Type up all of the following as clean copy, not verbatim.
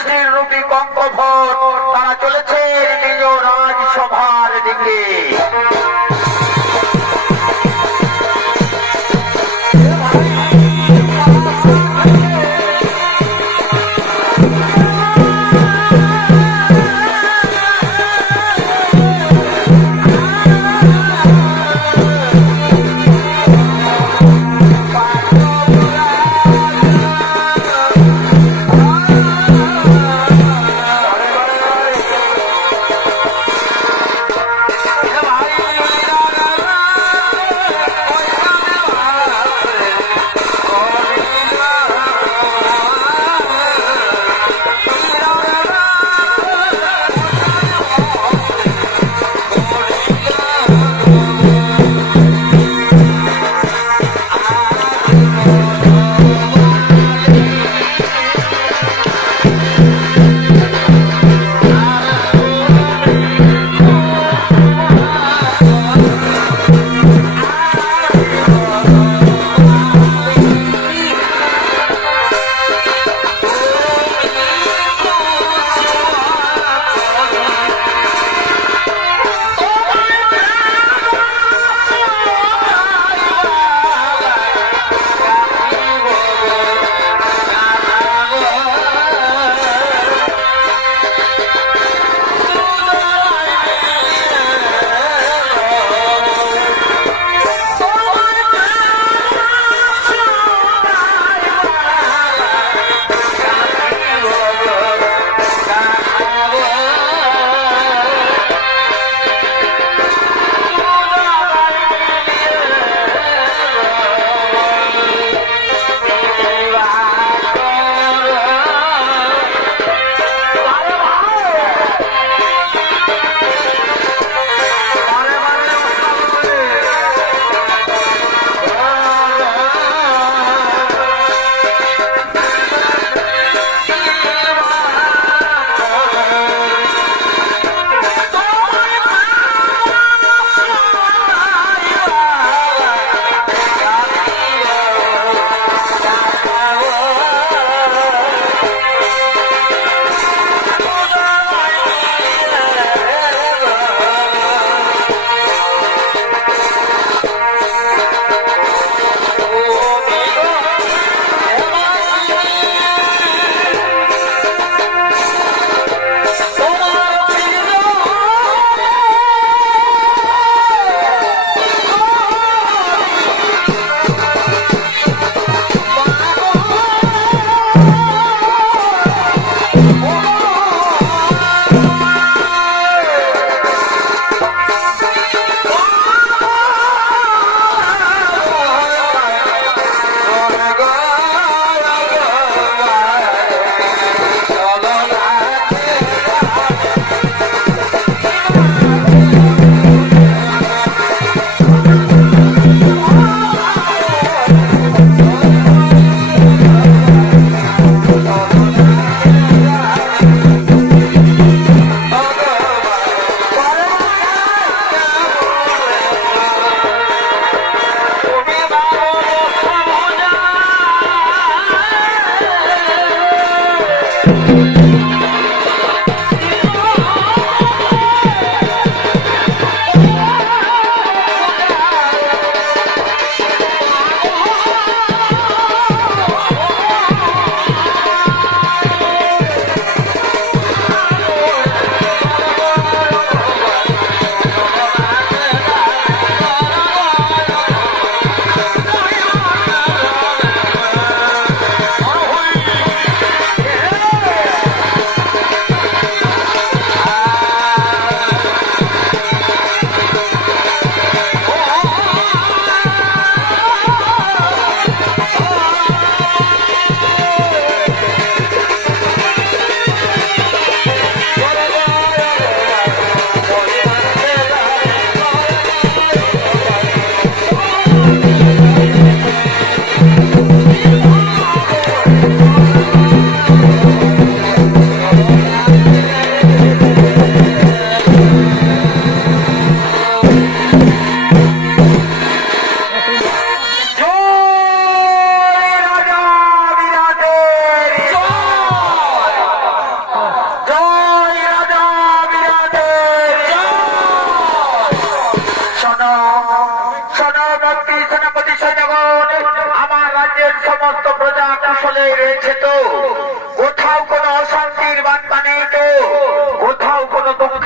যুধিষ্ঠির রূপী কঙ্কভট তারা চলেছে নিজ রাজসভার দিকে।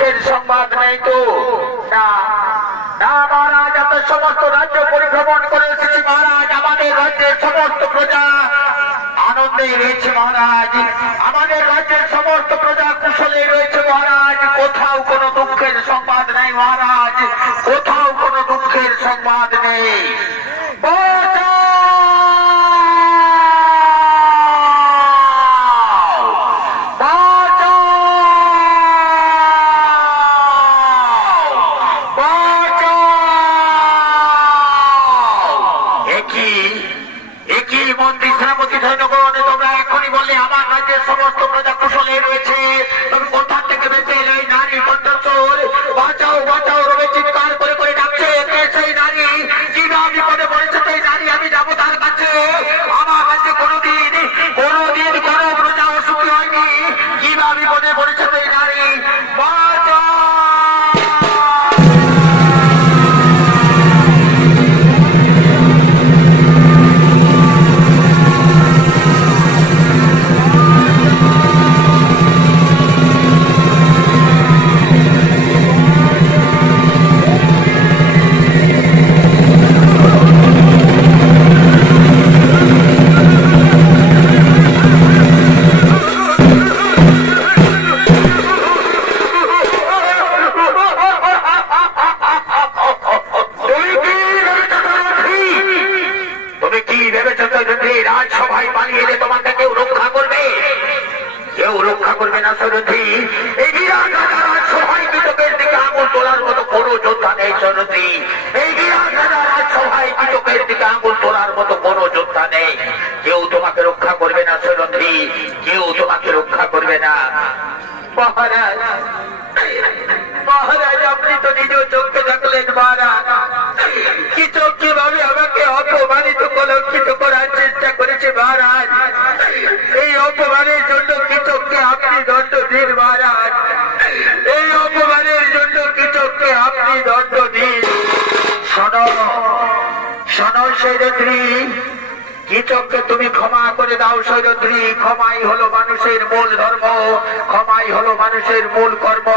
দুঃখের সংবাদ নেই তো? না না মহারাজ, আমরা সমস্ত রাজ্য পরিভ্রমণ করে এসেছি মহারাজ। আমাদের রাজ্যের সমস্ত প্রজা আনন্দে রয়েছে মহারাজ। আমাদের রাজ্যের সমস্ত প্রজা কুশলে রয়েছে মহারাজ। কোথাও কোনো দুঃখের সংবাদ নেই মহারাজ, কোথাও কোনো দুঃখের সংবাদ নেই। মন্ত্রী সেনাপতি সৈন্যগণ, তোমরা এখনই বললে আমার রাজ্যের সমস্ত প্রজা কুশলে রয়েছে, তুমি কোথা থেকে বেঁচে এলে? এই নারী কণ্ঠস্বর বাঁচাও বাঁচাও রবে চিৎকার করে করে ডাকছে। কে সেই নারী? কিনা বিপদে পড়েছে সেই নারী? আমি যাবো তার কাছে। আমার কাছে কোনোদিন কোনো প্রজা অসুখী হয়নি। কিনা বিপদে পড়েছে সেই নারী? বাঁচাও। রাজসভায় পালিয়ে এলে তোমাকে কেউ রক্ষা করবে? কেউ রক্ষা করবে না সরথি। এই বিরাট রাজা রাজসভায় বিতকের দিকে আঙুল তোলার মতো কোনো যোদ্ধা নেই সরথি। এই বিরাট রাজা রাজসভায় বিতকের দিকে আঙুল তোলার মতো কোনো যোদ্ধা নেই। কেউ তোমাকে রক্ষা করবে না সরথি, কেউ তোমাকে রক্ষা করবে না। মহারাজ মহারাজ, আপনি তো নিজ চোখে দেখলেন মহারাজ কি চোখে ভাবে আমাকে অপমানিত কলঙ্কিত করার চেষ্টা করেছে মহারাজ। এই অপমানের জন্য কৃতজ্ঞে আপনি দণ্ড দিন মহারাজ। এই অপমানের জন্য কৃতজ্ঞে আপনি দণ্ড দিন। শোনো শোনো সৈরন্ধ্রী, কৃতজ্ঞ তুমি ক্ষমা করে দাও সৈরন্ধ্রী। ক্ষমাই হলো মানুষের মূল ধর্ম, ক্ষমাই হলো মানুষের মূল কর্ম।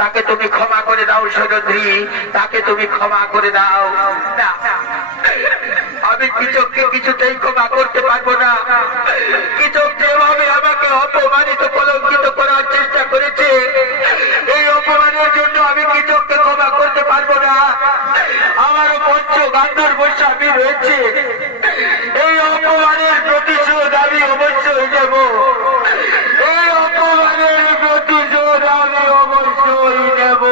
তাকে তুমি ক্ষমা করে দাও সৈরন্ধ্রী, তাকে তুমি ক্ষমা করে দাও। না, আমি কৃতজ্ঞ কিছুতেই ক্ষমা করতে পারবো না। কৃতজ্ঞ যেভাবে আমাকে অপমানিত কলঙ্কিত করার চেষ্টা করেছে, এই অপমানের জন্য আমি কৃতজ্ঞ ক্ষমা করতে পারবো না। আমারও পঞ্চ গান্ধর্ব স্বামী রয়েছে। এই অপমানের প্রতিশোধ আমি অবশ্যই নেব। এই অপমানের প্রতিশোধ আমি অবশ্যই নেব।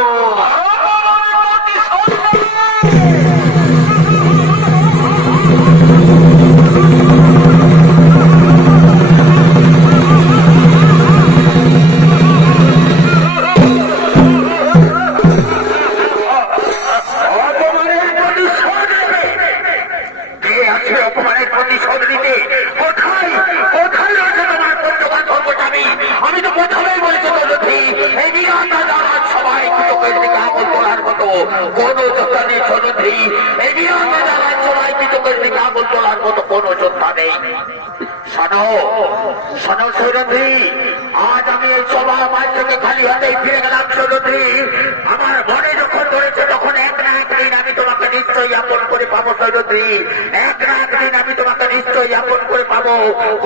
কোন যোদ্ধা নেই সরন্ধ্রী, এই বিরাট রাজার সবাই কৃতজ্ঞের দিকে আগুন তোলার মতো কোন যোদ্ধা নেই। শোনো শোনো সরন্ধ্রী, আজ আমি এই সভা মাঠ থেকে খালি হাতেই ফিরে গেলাম সরন্ধ্রী। আমার মনে যখন ধরেছে তখন এক না একদিন আমি তোমাকে নিশ্চয়ই আপন করে পাবো সরন্ধ্রী। এক না একদিন আমি তোমাকে নিশ্চয়ই আপন করে পাবো।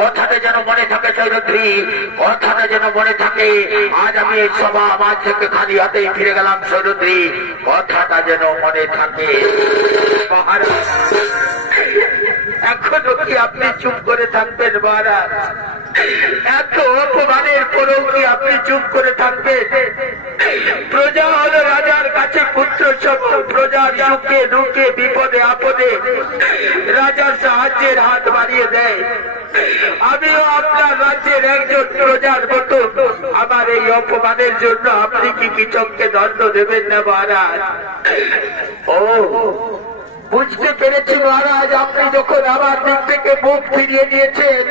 কথাটা যেন মনে থাকে সরন্ধ্রী, কথাটা যেন মনে থাকে। আজ আমি এই সভা মাঠ থেকে খালি হাতেই ফিরে গেলাম সরন্ধ্রী, কথাটা যেন মনে থাকে। মহারাজ, এখনো কি আপনি চুপ করে থাকবেন মহারাজ? এত অপমানের পরেও কি আপনি চুপ করে থাকবেন? প্রজা হলো রাজার কাছে পুত্র সত্য। প্রজার সুখে দুঃখে বিপদে আপদে রাজার সাহায্যের হাত বাড়িয়ে দেয়। আমিও আপনার রাজ্যের একজন প্রজার মতো। আমার এই অপমানের জন্য আপনি কি কৃতজ্ঞকে দণ্ড দেবেন না মহারাজ? ও, বুঝতে পেরেছি মহারাজ। আপনি যখন আমার দিক থেকে মুখ ফিরিয়ে নিয়েছেন,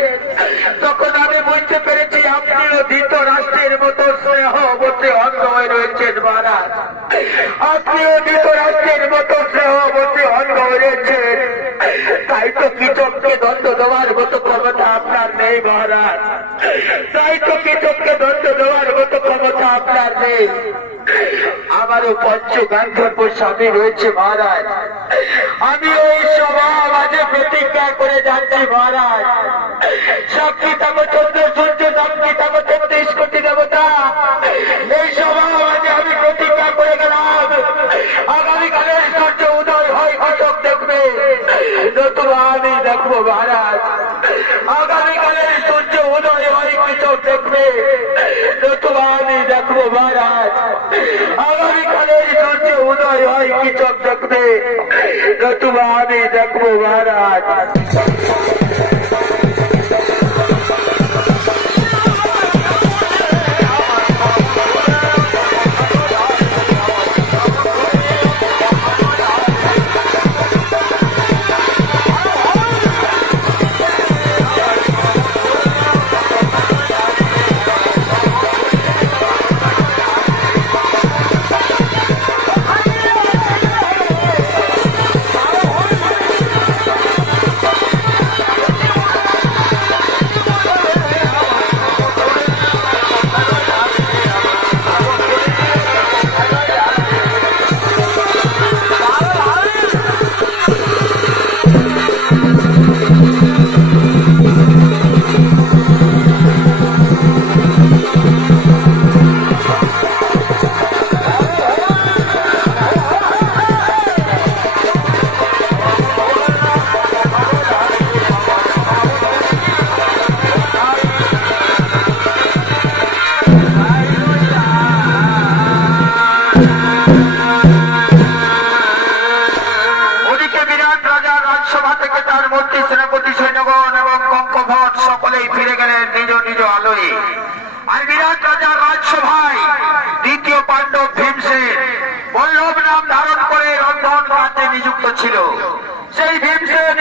তখন আমি বুঝতে পেরেছি আপনিও ধৃতরাষ্ট্রের মতো স্নেহবশে অন্ধ হয়ে রয়েছেন মহারাজ। আপনিও ধৃতরাষ্ট্রের মতো স্নেহবশে অন্ধ হয়ে রয়েছেন। তাই তো কৃতজ্ঞকে দণ্ড দেওয়ার মতো ক্ষমতা আপনার নেই মহারাজ। তাই তো কৃতজ্ঞকে দণ্ড দেওয়ার মতো ক্ষমতা আপনার নেই। আমারও পঞ্চগান্ধর্ব স্বামী রয়েছে মহারাজ। আমি ওই সভা মাঝে প্রতিজ্ঞা করে যাচ্ছি মহারাজ, সাক্ষী থাকো চন্দ্র সূর্য, সাক্ষী থাকো ৩৩ কোটি দেবতা, এই সভা মাঝে আমি প্রতিজ্ঞা করে গেলাম, আগামীকালের সূর্য উদয় হয় কৃষক দেখবে, নতুবা আমি দেখবো মহারাজ। আগামীকালের সূর্য উদয় হয় কৃষক দেখবে, নতুবা আমি দেখবো মহারাজ। আগামীকালের সূর্য উদয় হয় কৃষক দেখবে, নতুবা আমি দেখবো মহারাজ। সকলেই ফিরে গেলেন নিজ নিজ আলোয়। আর বিরাট রাজা রাজসভায় দ্বিতীয় পাণ্ডব ভীমসেন বল্লভ নাম ধারণ করে রন্ধন কাজে নিযুক্ত ছিল। সেই ভীমসেন